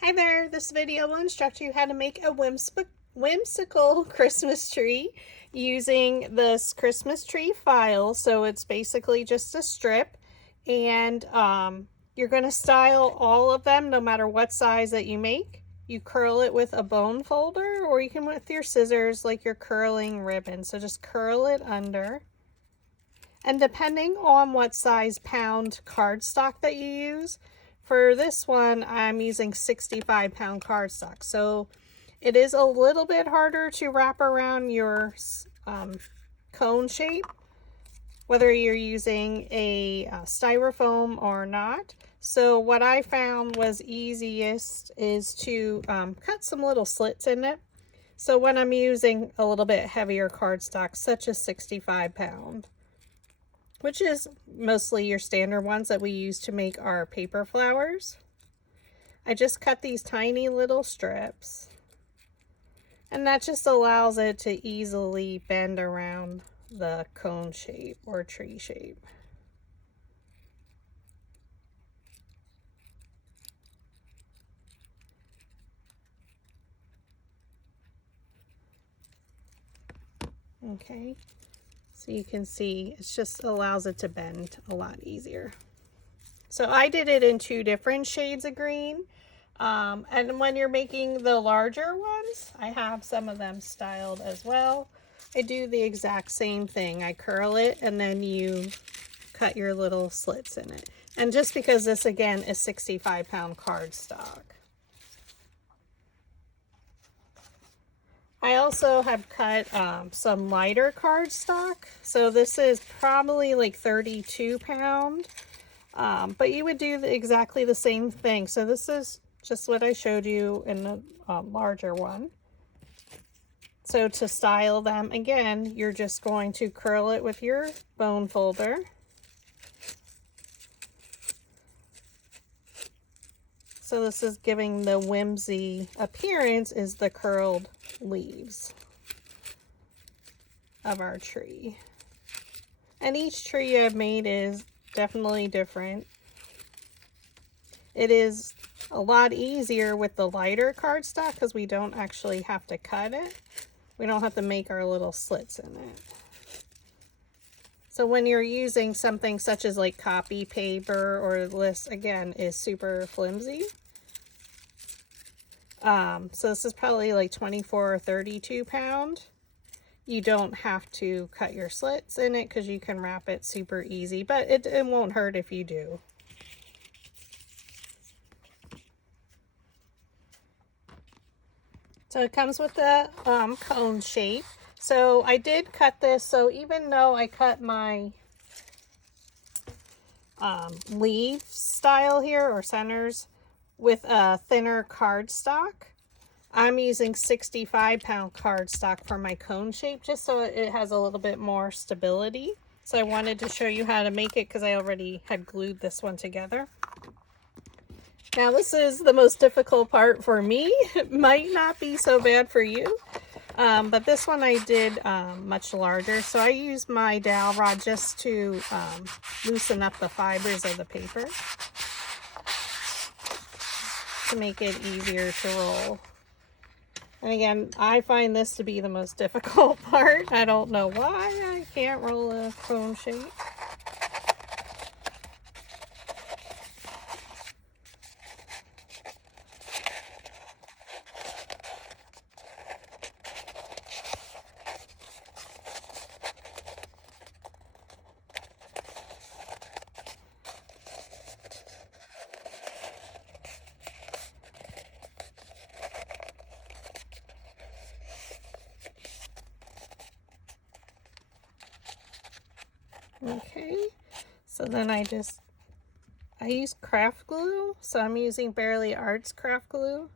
Hi there, this video will instruct you how to make a whimsical Christmas tree using this Christmas tree file. So it's basically just a strip, and you're going to style all of them no matter what size that you make. You curl it with a bone folder, or you can with your scissors like you're curling ribbon. So just curl it under. And depending on what size pound cardstock that you use, for this one, I'm using 65-pound cardstock. So it is a little bit harder to wrap around your cone shape, whether you're using a styrofoam or not. So what I found was easiest is to cut some little slits in it. So when I'm using a little bit heavier cardstock, such as 65-pound, which is mostly your standard ones that we use to make our paper flowers, I just cut these tiny little strips, and that just allows it to easily bend around the cone shape or tree shape. Okay, so you can see it just allows it to bend a lot easier. So I did it in 2 different shades of green. And when you're making the larger ones, I have some of them styled as well. I do the exact same thing. I curl it and then you cut your little slits in it. And just because this again is 65-pound cardstock. I also have cut some lighter cardstock. So this is probably like 32-pound. But you would do exactly the same thing. So this is just what I showed you in the larger one. So to style them, again, you're just going to curl it with your bone folder. So this is giving the whimsy appearance, is the curled leaves of our tree. And each tree I've made is definitely different. It is a lot easier with the lighter cardstock because we don't actually have to cut it. We don't have to make our little slits in it. So when you're using something such as like copy paper, or this again is super flimsy. So this is probably like 24 or 32-pound. You don't have to cut your slits in it because you can wrap it super easy, but it won't hurt if you do. So it comes with the cone shape. So I did cut this, so even though I cut my leaf style here, or centers, with a thinner cardstock, I'm using 65-pound cardstock for my cone shape, just so it has a little bit more stability. So I wanted to show you how to make it because I already had glued this one together. Now this is the most difficult part for me. It might not be so bad for you, but this one I did much larger. So I used my dowel rod just to loosen up the fibers of the paper to make it easier to roll. And again, I find this to be the most difficult part. I don't know why I can't roll a cone shape. Okay, so then I use craft glue, so I'm using Barely Arts craft glue.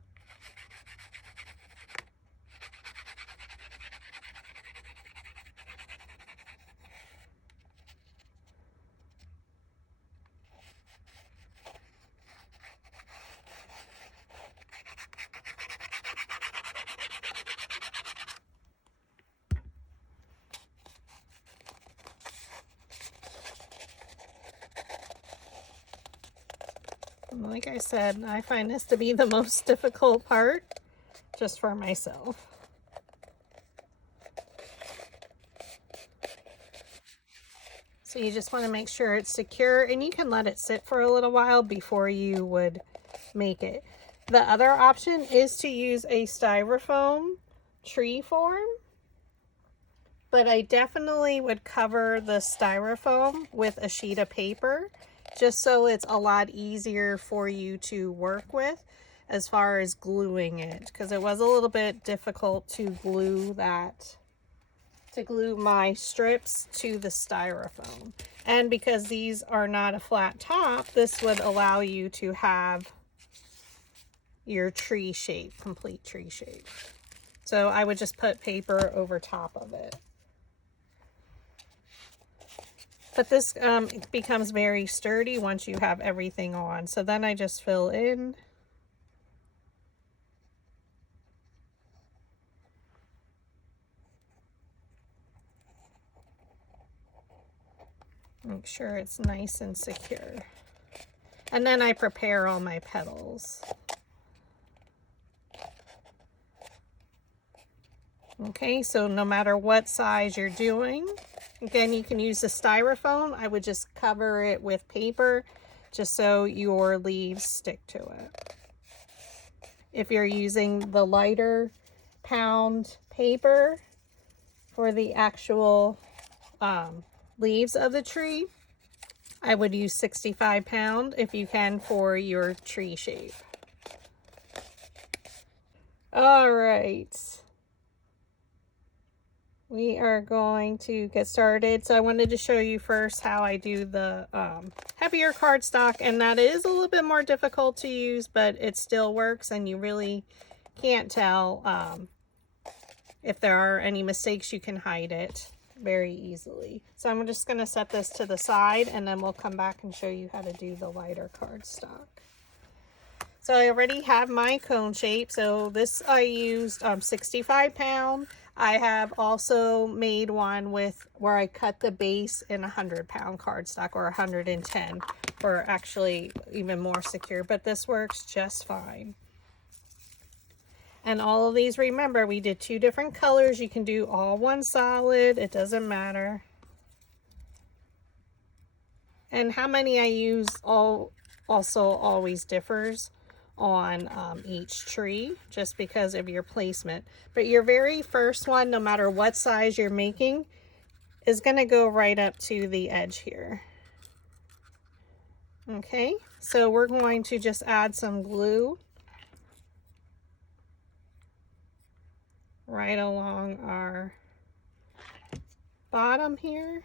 Like I said, I find this to be the most difficult part, just for myself. So you just want to make sure it's secure, and you can let it sit for a little while before you would make it. The other option is to use a styrofoam tree form, but I definitely would cover the styrofoam with a sheet of paper, just so it's a lot easier for you to work with as far as gluing it, because it was a little bit difficult to glue my strips to the styrofoam. And because these are not a flat top, this would allow you to have your tree shape, complete tree shape. So I would just put paper over top of it. But this becomes very sturdy once you have everything on. So then I just fill in. Make sure it's nice and secure. And then I prepare all my petals. Okay, so no matter what size you're doing, again, you can use the styrofoam. I would just cover it with paper just so your leaves stick to it. If you're using the lighter pound paper for the actual leaves of the tree, I would use 65 pound if you can for your tree shape. All right. We are going to get started. So I wanted to show you first how I do the heavier cardstock, and that is a little bit more difficult to use, but it still works, and you really can't tell if there are any mistakes. You can hide it very easily. So I'm just going to set this to the side, and then we'll come back and show you how to do the lighter cardstock. So I already have my cone shape. So this I used 65 pound. I have also made one with where I cut the base in 100 pound cardstock, or 110 for actually even more secure, but this works just fine. And all of these, remember, we did 2 different colors. You can do all one solid, it doesn't matter. And how many I use also always differs on each tree, just because of your placement. But your very first one, no matter what size you're making, is going to go right up to the edge here. Okay, so we're going to just add some glue right along our bottom here.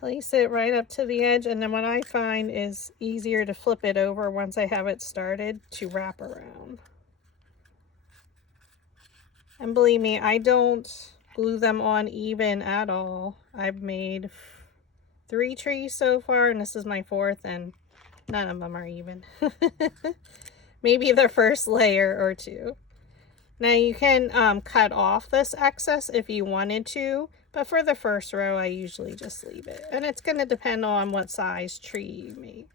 Place it right up to the edge, and then what I find is easier to flip it over once I have it started to wrap around. And believe me, I don't glue them on even at all. I've made 3 trees so far, and this is my 4th, and none of them are even. Maybe the first layer or 2. Now you can cut off this excess if you wanted to, but for the first row I usually just leave it. And it's going to depend on what size tree you make.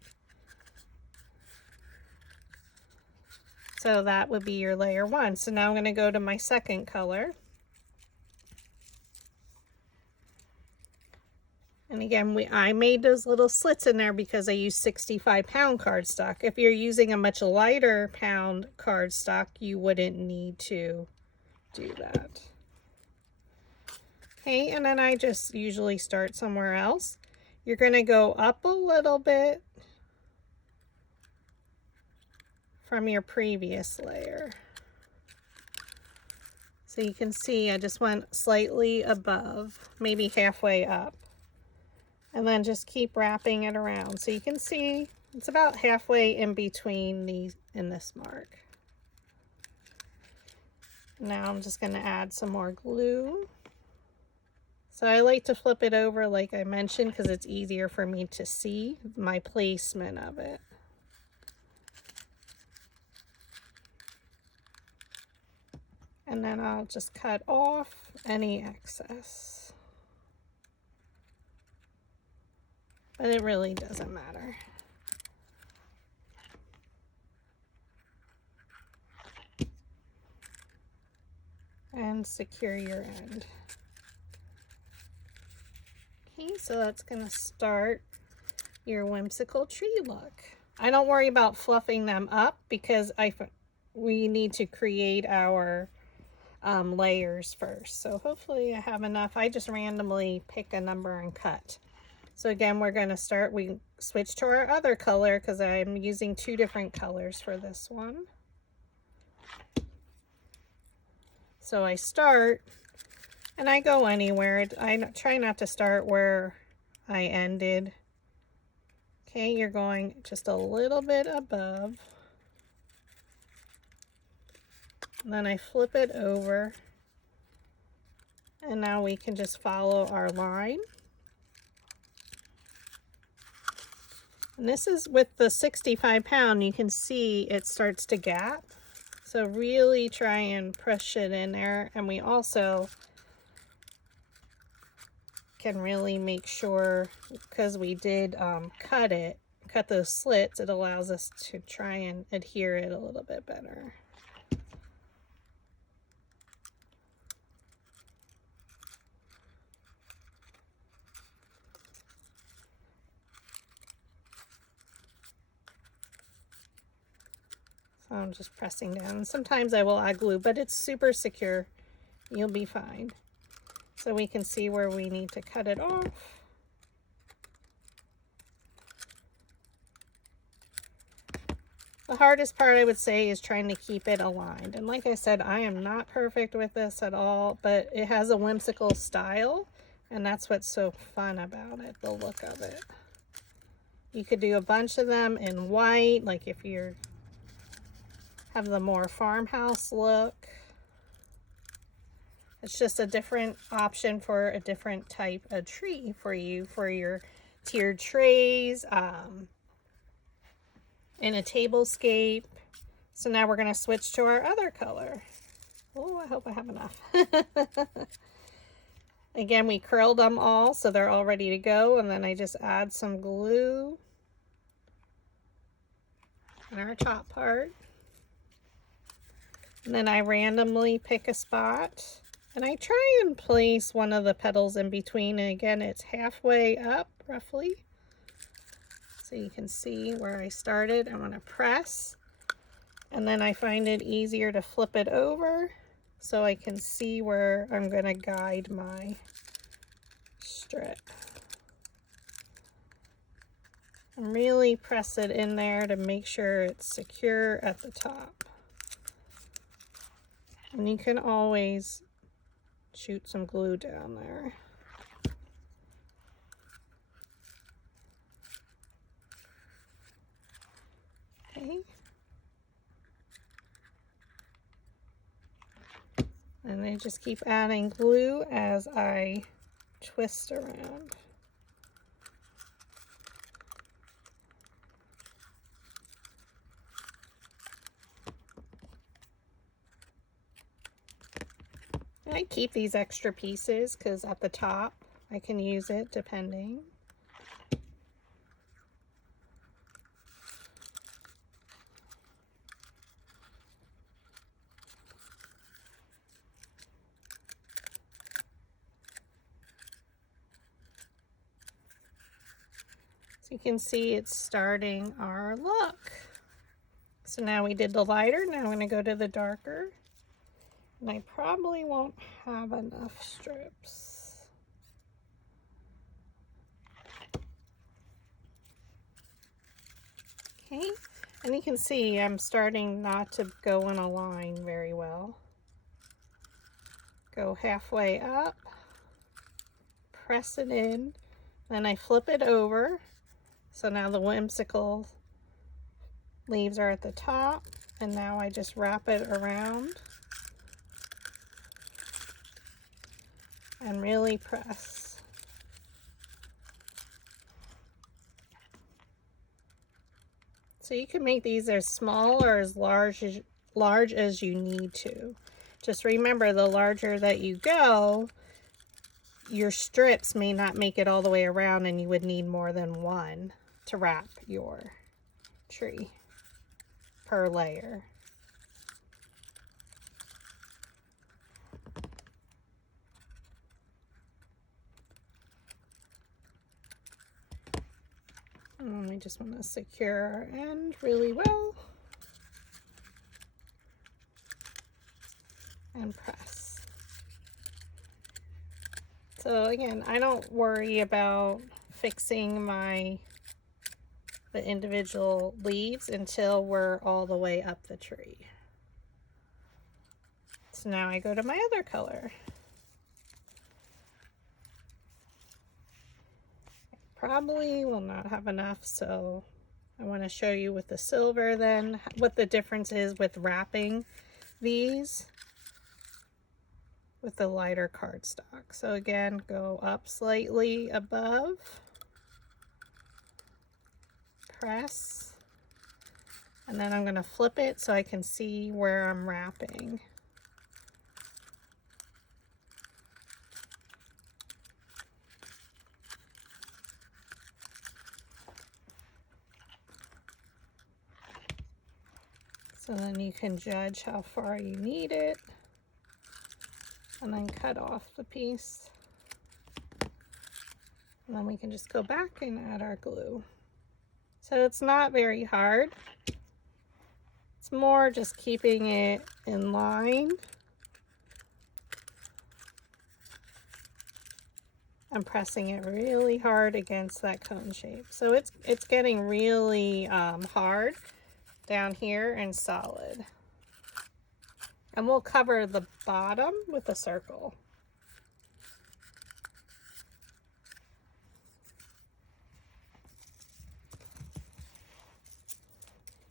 So that would be your layer 1. So now I'm going to go to my second color. And again, I made those little slits in there because I used 65 pound cardstock. If you're using a much lighter pound cardstock, you wouldn't need to do that. Okay, and then I just usually start somewhere else. You're going to go up a little bit from your previous layer. So you can see I just went slightly above, maybe halfway up. And then just keep wrapping it around. So you can see it's about halfway in between these and this mark. Now I'm just going to add some more glue. So I like to flip it over like I mentioned because it's easier for me to see my placement of it. And then I'll just cut off any excess. but it really doesn't matter. And secure your end. Okay, so that's going to start your whimsical tree look. I don't worry about fluffing them up because we need to create our layers first. So hopefully I have enough. I just randomly pick a number and cut. So again, we're going to start, we switch to our other color because I'm using 2 different colors for this one. So I start and I go anywhere. I try not to start where I ended. Okay, you're going just a little bit above. And then I flip it over. And now we can just follow our line. And this is with the 65-pound, you can see it starts to gap. So really try and push it in there. And we also can really make sure, because we did cut those slits, it allows us to try and adhere it a little bit better. So I'm just pressing down. Sometimes I will add glue, but it's super secure. You'll be fine. So we can see where we need to cut it off. The hardest part, I would say, is trying to keep it aligned. And like I said, I am not perfect with this at all, but it has a whimsical style, and that's what's so fun about it, the look of it. You could do a bunch of them in white, like if you have the more farmhouse look. It's just a different option for a different type of tree for you, for your tiered trays, in a tablescape. So now we're going to switch to our other color. Oh, I hope I have enough. Again, we curled them all so they're all ready to go, and then I just add some glue in our top part. And then I randomly pick a spot, and I try and place one of the petals in between, and again, it's halfway up roughly. So you can see where I started. I'm going to press, and then I find it easier to flip it over so I can see where I'm going to guide my strip. And really press it in there to make sure it's secure at the top. And you can always shoot some glue down there. Okay. And I just keep adding glue as I twist around. I keep these extra pieces because at the top I can use it depending. So you can see it's starting our look. So now we did the lighter, now I'm going to go to the darker. And I probably won't have enough strips. Okay, and you can see I'm starting not to go in a line very well. Go halfway up, press it in, then I flip it over. So now the whimsical leaves are at the top, and now I just wrap it around and really press. So you can make these as small or as large as you need to. Just remember, the larger that you go, your strips may not make it all the way around, and you would need more than one to wrap your tree per layer. And we just want to secure our end really well and press. So again, I don't worry about fixing the individual leaves until we're all the way up the tree. So now I go to my other color. Probably will not have enough, so I want to show you with the silver then what the difference is with wrapping these with the lighter cardstock. So again, go up slightly above, press, and then I'm going to flip it so I can see where I'm wrapping. So then you can judge how far you need it, and then cut off the piece. And then we can just go back and add our glue. So it's not very hard. It's more just keeping it in line and pressing it really hard against that cone shape. So it's getting really hard down here and solid. And we'll cover the bottom with a circle.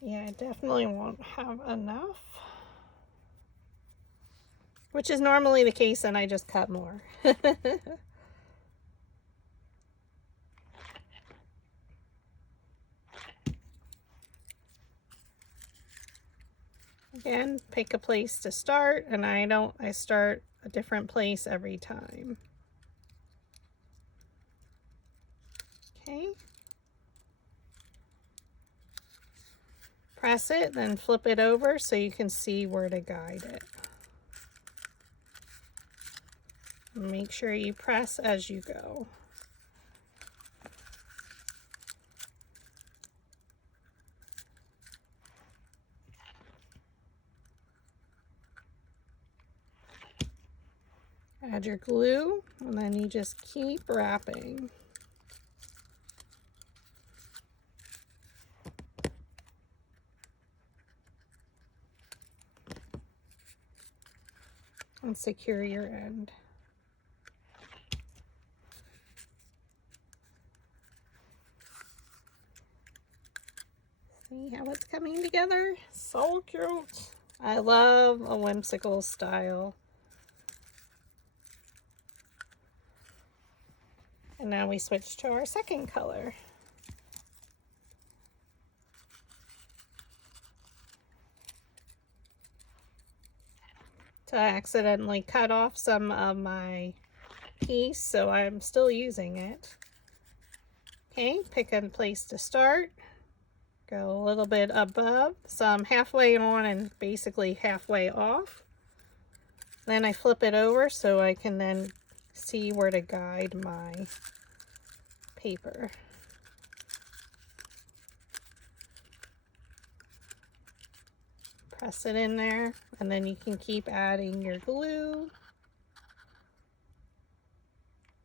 Yeah, I definitely won't have enough, which is normally the case, and I just cut more. Again, pick a place to start, and I start a different place every time. Okay. Press it, then flip it over so you can see where to guide it. Make sure you press as you go. Add your glue, and then you just keep wrapping. And secure your end. See how it's coming together? So cute. I love a whimsical style. And now we switch to our second color. So I accidentally cut off some of my piece, so I'm still using it. Okay, pick a place to start. Go a little bit above, so I'm halfway on and basically halfway off. Then I flip it over so I can then see where to guide my paper. Press it in there, and then you can keep adding your glue.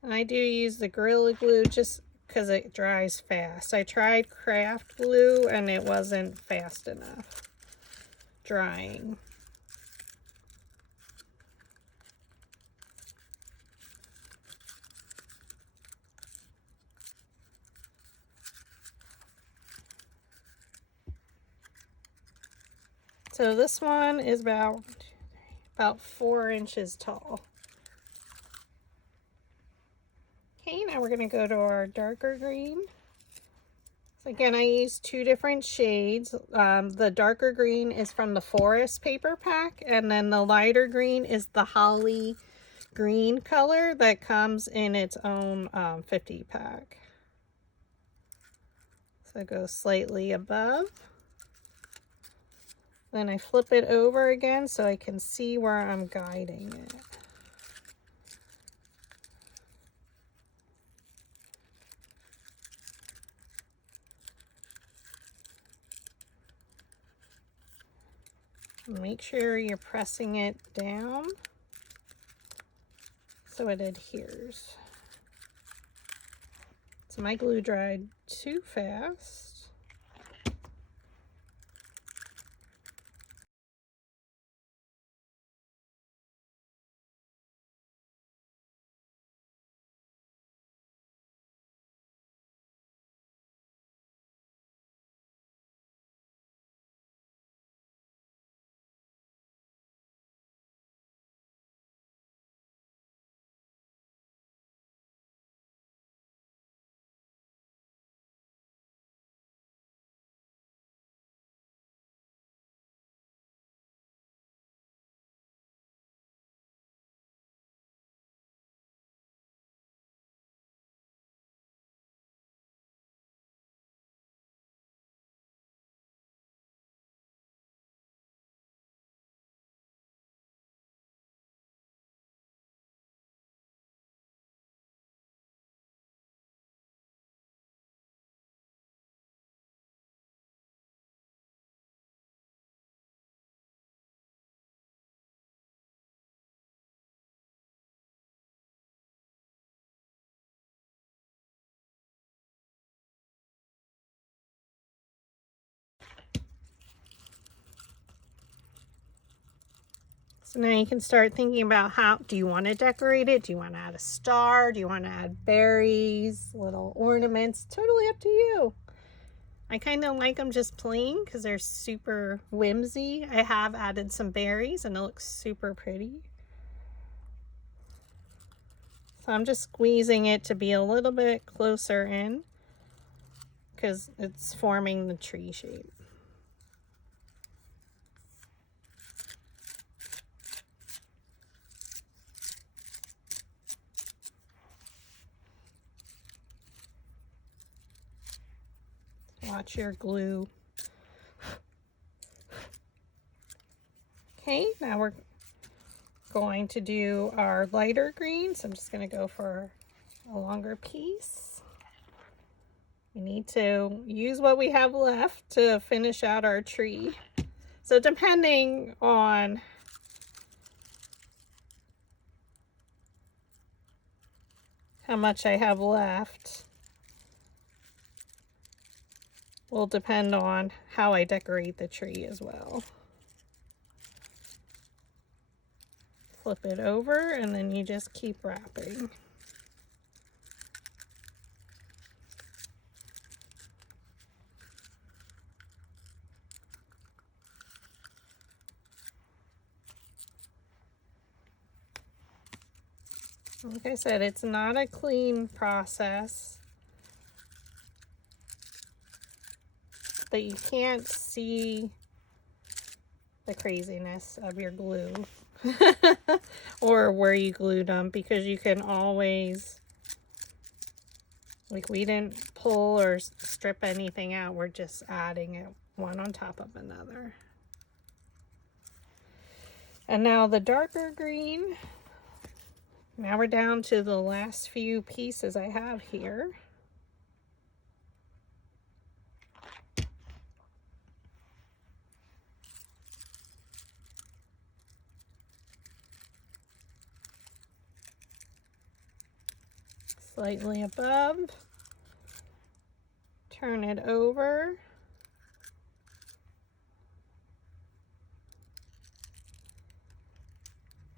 And I do use the Gorilla Glue just because it dries fast. I tried craft glue and it wasn't fast enough drying. So this one is about 4 inches tall. Okay, now we're going to go to our darker green. So again, I used 2 different shades. The darker green is from the Forest paper pack, and then the lighter green is the Holly green color that comes in its own 50 pack. So go slightly above. Then I flip it over again so I can see where I'm guiding it. Make sure you're pressing it down so it adheres. So my glue dried too fast. So now you can start thinking about how do you want to decorate it? Do you want to add a star? Do you want to add berries, little ornaments? Totally up to you. I kind of like them just plain because they're super whimsy. I have added some berries and it looks super pretty. So I'm just squeezing it to be a little bit closer in because it's forming the tree shape. Watch your glue. Okay, now we're going to do our lighter green. So I'm just going to go for a longer piece. We need to use what we have left to finish out our tree. So depending on how much I have left will depend on how I decorate the tree as well. Flip it over and then you just keep wrapping. Like I said, it's not a clean process, but you can't see the craziness of your glue or where you glued them, because you can always, like, we didn't pull or strip anything out. We're just adding it one on top of another. And now the darker green. Now we're down to the last few pieces I have here. Slightly above. Turn it over.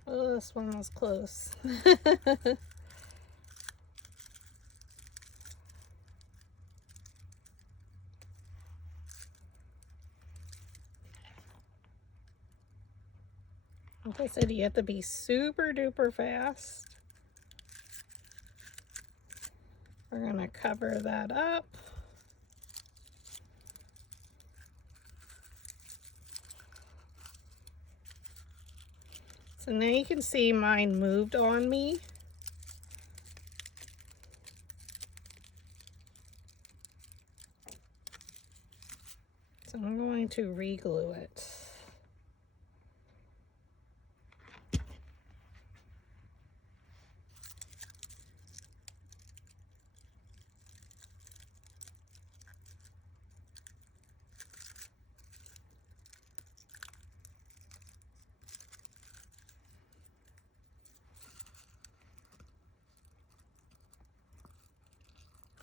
Oh, this one was close. Like I said, you have to be super duper fast. We're going to cover that up. So now you can see mine moved on me. So I'm going to re-glue it.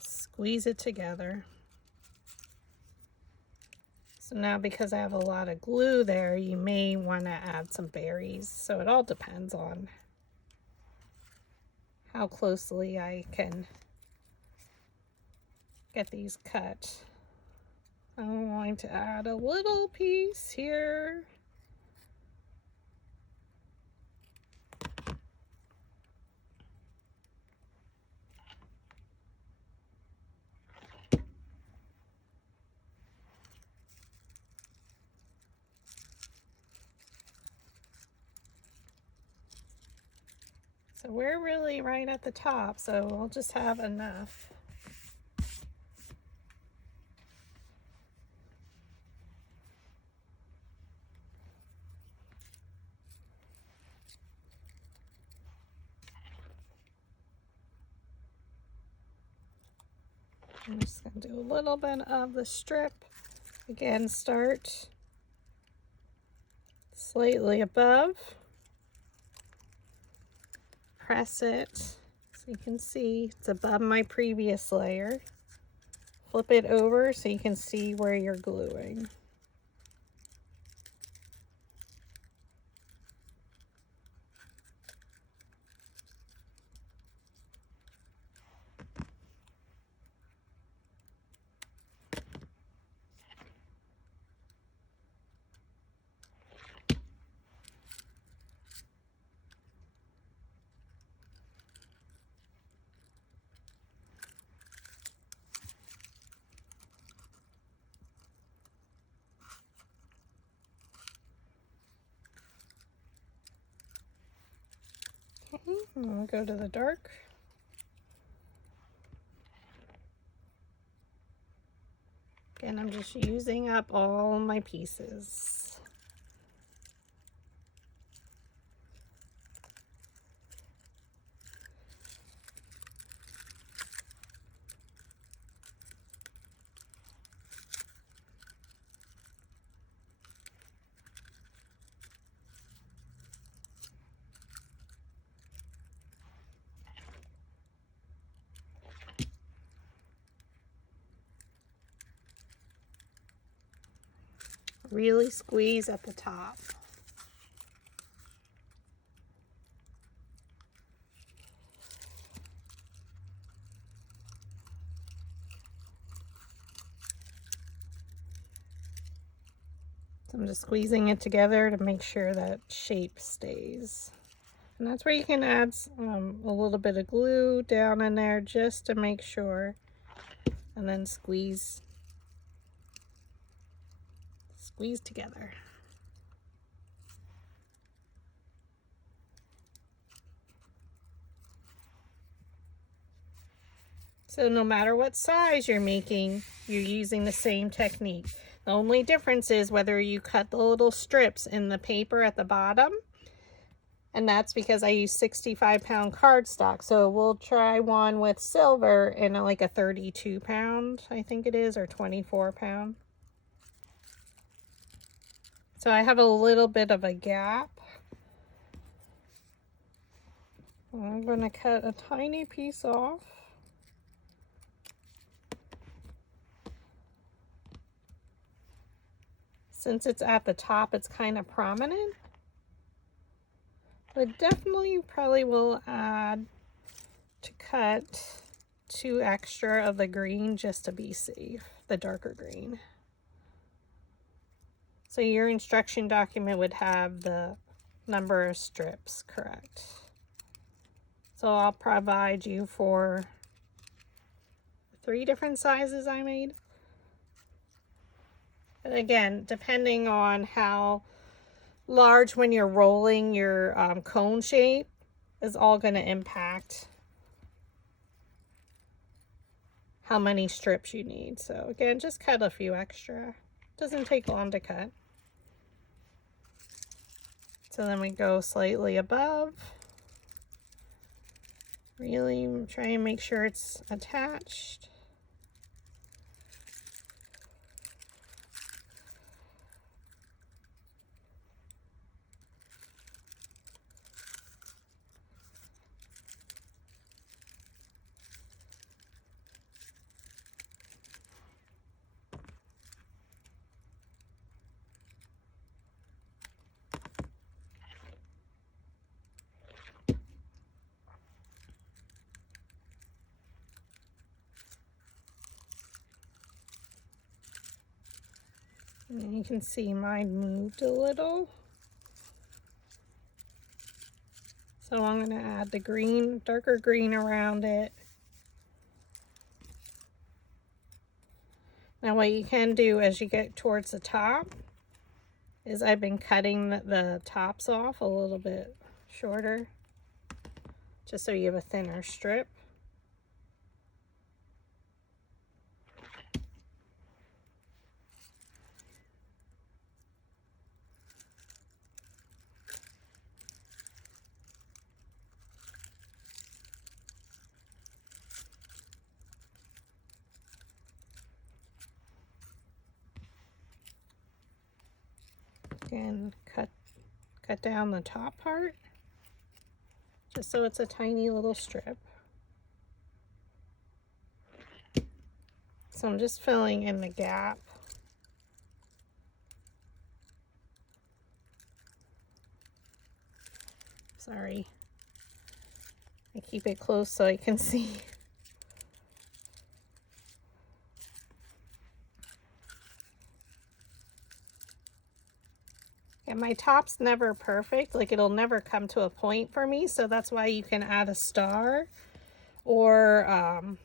Squeeze it together. So now, because I have a lot of glue there, you may want to add some berries. So it all depends on how closely I can get these cut. I'm going to add a little piece here. So we're really right at the top, so I'll just have enough. I'm just going to do a little bit of the strip. Again, start slightly above. Press it so you can see it's above my previous layer. Flip it over so you can see where you're gluing. Okay, I'm going to go to the dark. Again, I'm just using up all my pieces. Really squeeze at the top. So I'm just squeezing it together to make sure that shape stays. And that's where you can add a little bit of glue down in there just to make sure. And then squeeze together. So no matter what size you're making, you're using the same technique. The only difference is whether you cut the little strips in the paper at the bottom, and that's because I use 65-pound cardstock. So we'll try one with silver in like a 32-pound, I think it is, or 24-pound. So I have a little bit of a gap. I'm going to cut a tiny piece off. Since it's at the top, it's kind of prominent. But definitely probably will add to cut 2 extra of the green just to be safe, the darker green. So your instruction document would have the number of strips correct. So I'll provide you for 3 different sizes I made. And again, depending on how large when you're rolling your cone shape is all going to impact how many strips you need. So again, just cut a few extra. Doesn't take long to cut. So then we go slightly above. Really try and make sure it's attached. And you can see mine moved a little. So I'm going to add the green, darker green around it. Now what you can do as you get towards the top is I've been cutting the tops off a little bit shorter, just so you have a thinner strip. And cut down the top part, just so it's a tiny little strip. So I'm just filling in the gap. Sorry. I keep it close so I can see. And my top's never perfect, like it'll never come to a point for me, so that's why you can add a star or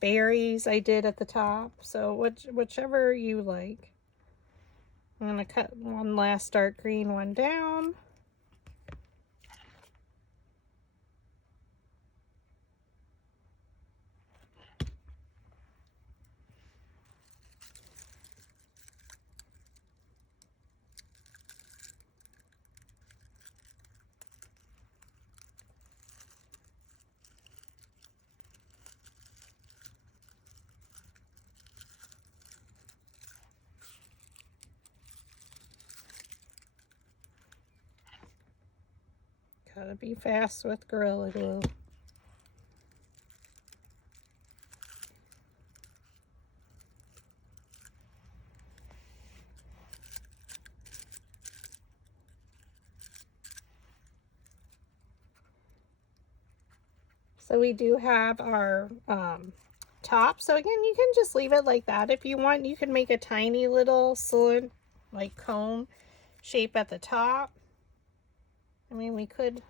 berries I did at the top. So whichever you like. I'm going to cut one last dark green one down. Gotta be fast with Gorilla Glue. So we do have our top. So again, you can just leave it like that if you want. You can make a tiny little cylinder, like cone shape at the top. I mean, we could,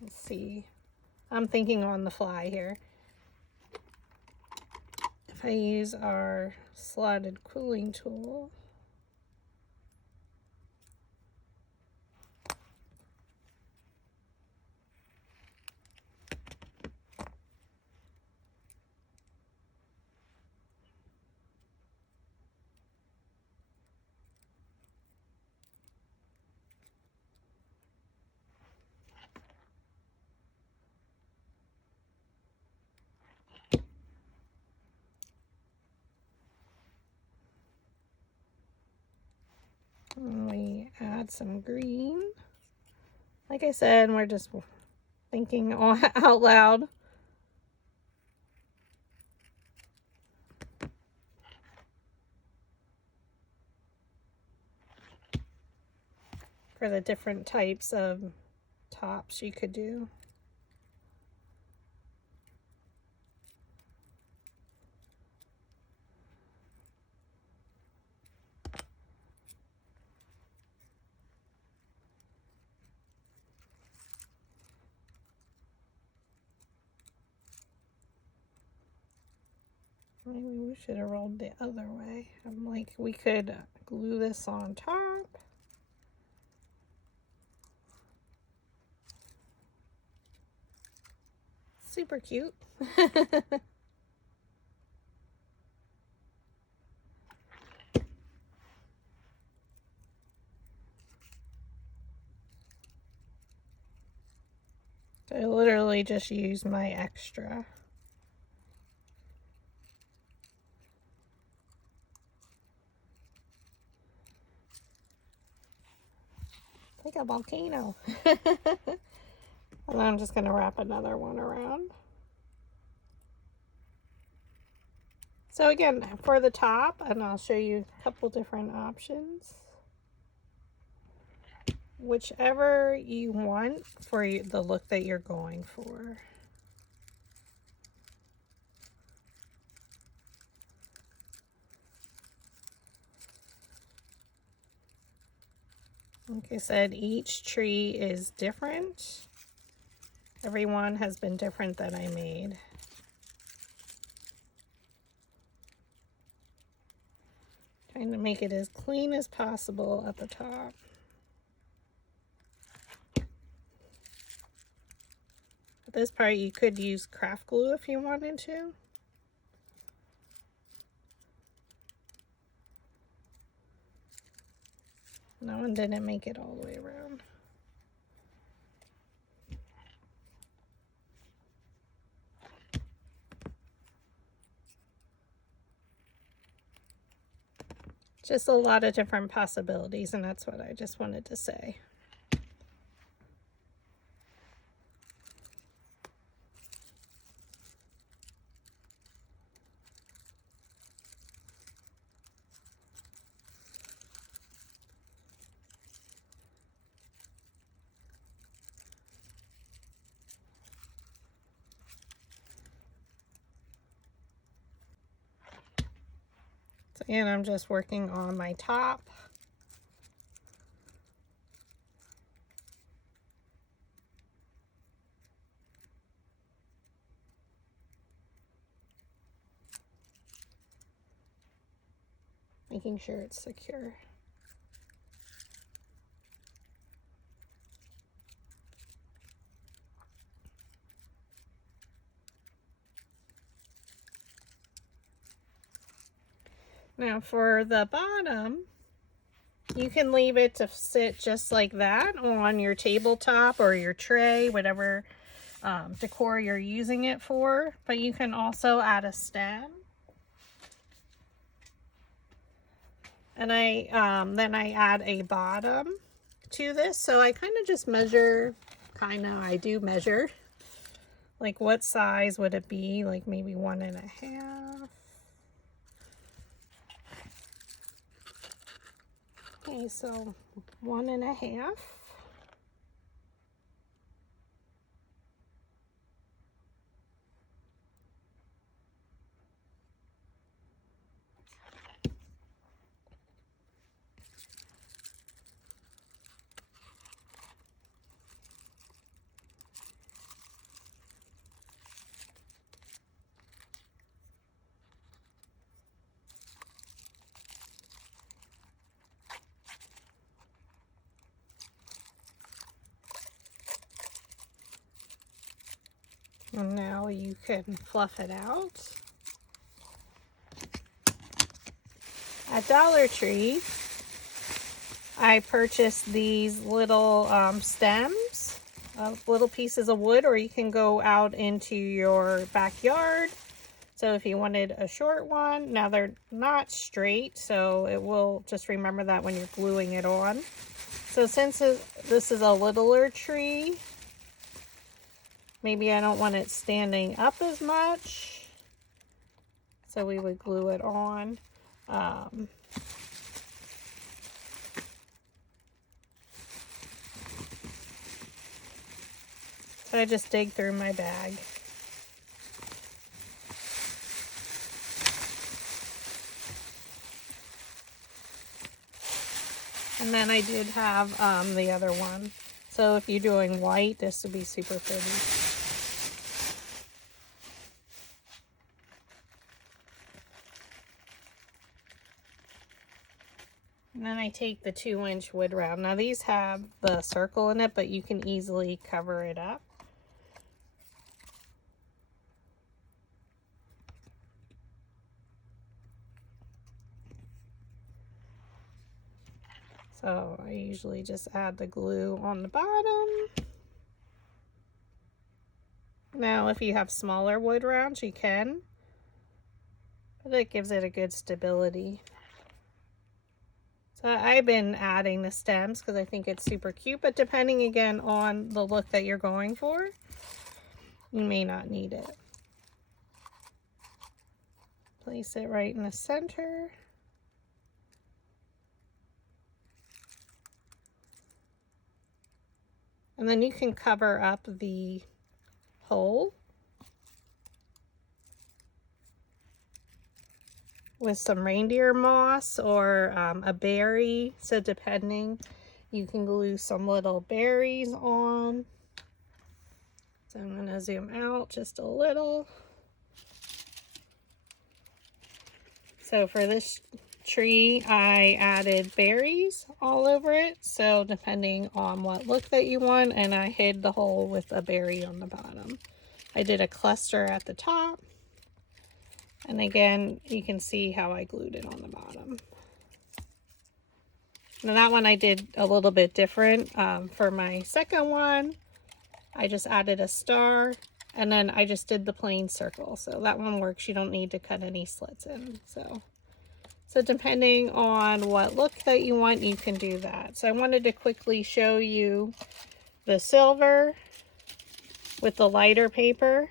let's see, I'm thinking on the fly here. If I use our slotted quilling tool, and we add some green. Like I said, we're just thinking out loud. For the different types of tops you could do. Maybe we should have rolled the other way. I'm like, we could glue this on top. Super cute. I literally just used my extra. It's like a volcano. And then I'm just going to wrap another one around. So again, for the top, and I'll show you a couple different options. Whichever you want for the look that you're going for. Like I said, each tree is different. Every one has been different that I made. Trying to make it as clean as possible at the top. At this part, you could use craft glue if you wanted to. That one didn't make it all the way around. Just a lot of different possibilities, and that's what I just wanted to say. So again, I'm just working on my top. Making sure it's secure. Now for the bottom, you can leave it to sit just like that on your tabletop or your tray, whatever decor you're using it for. But you can also add a stem. And then I add a bottom to this. So I kind of just measure, I do measure. Like what size would it be? Like maybe 1.5. Okay, so 1.5. And now you can fluff it out. At Dollar Tree, I purchased these little stems, little pieces of wood, or you can go out into your backyard. So if you wanted a short one, now they're not straight, so it will just remember that when you're gluing it on. So since this is a littler tree, maybe I don't want it standing up as much, so we would glue it on. So I just dig through my bag. And then I did have the other one. So if you're doing white, this would be super pretty. And then I take the 2-inch wood round. Now these have the circle in it, but you can easily cover it up. So I usually just add the glue on the bottom. Now if you have smaller wood rounds, you can, but it gives it a good stability. So I've been adding the stems because I think it's super cute, but depending again on the look that you're going for, you may not need it. Place it right in the center. And then you can cover up the hole with some reindeer moss or a berry. So depending, you can glue some little berries on. So I'm going to zoom out just a little. So for this tree, I added berries all over it. So depending on what look that you want, and I hid the hole with a berry on the bottom. I did a cluster at the top. And again, you can see how I glued it on the bottom. Now that one I did a little bit different. For my second one, I just added a star and then I just did the plain circle. So that one works. You don't need to cut any slits in. So depending on what look that you want, you can do that. So I wanted to quickly show you the silver with the lighter paper.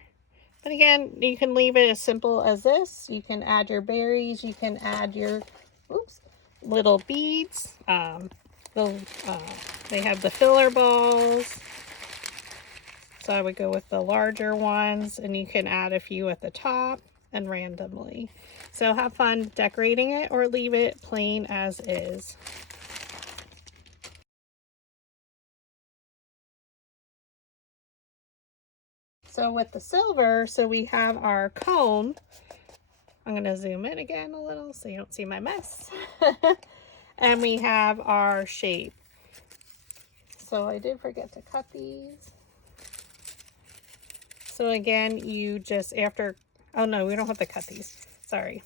But again, you can leave it as simple as this. You can add your berries. You can add your little beads. They have the filler balls. So I would go with the larger ones, and you can add a few at the top and randomly. So have fun decorating it or leave it plain as is. So with the silver, so we have our cone. I'm going to zoom in again a little so you don't see my mess. And we have our shape. So I did forget to cut these. So again, you just after, oh no, we don't have to cut these. Sorry.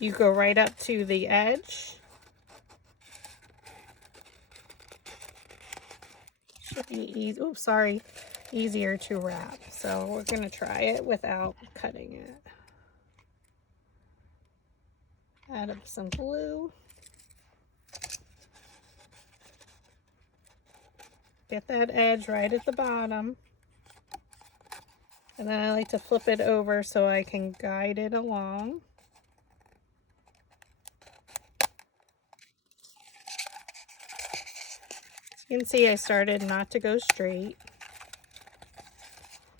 You go right up to the edge. Should be easy. Oops, sorry. Easier to wrap. So we're going to try it without cutting it. Add up some glue. Get that edge right at the bottom. And then I like to flip it over so I can guide it along. You can see I started not to go straight.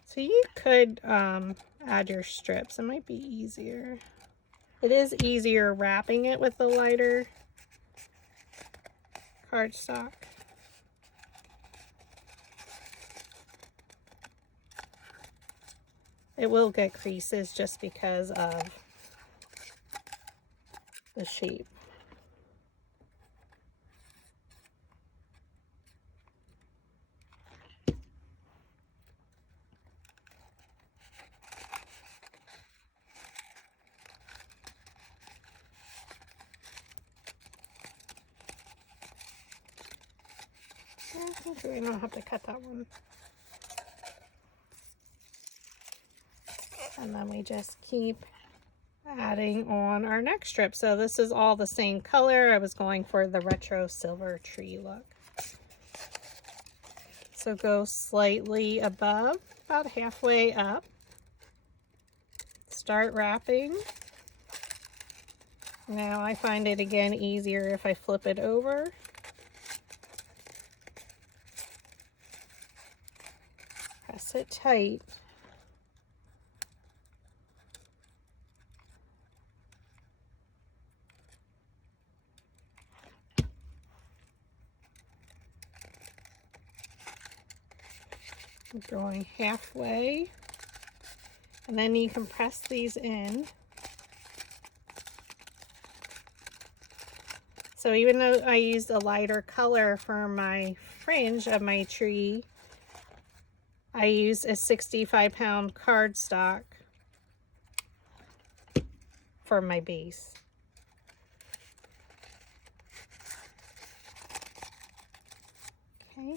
So you could add your strips. It might be easier. It is easier wrapping it with the lighter cardstock. It will get creases just because of the shape. Actually, I don't have to cut that one. And then we just keep adding on our next strip. So this is all the same color. I was going for the retro silver tree look. So go slightly above, about halfway up. Start wrapping. Now I find it again easier if I flip it over. Press it tight. Going halfway, and then you can press these in So even though I used a lighter color for my fringe of my tree, I used a 65-pound cardstock for my base. Okay.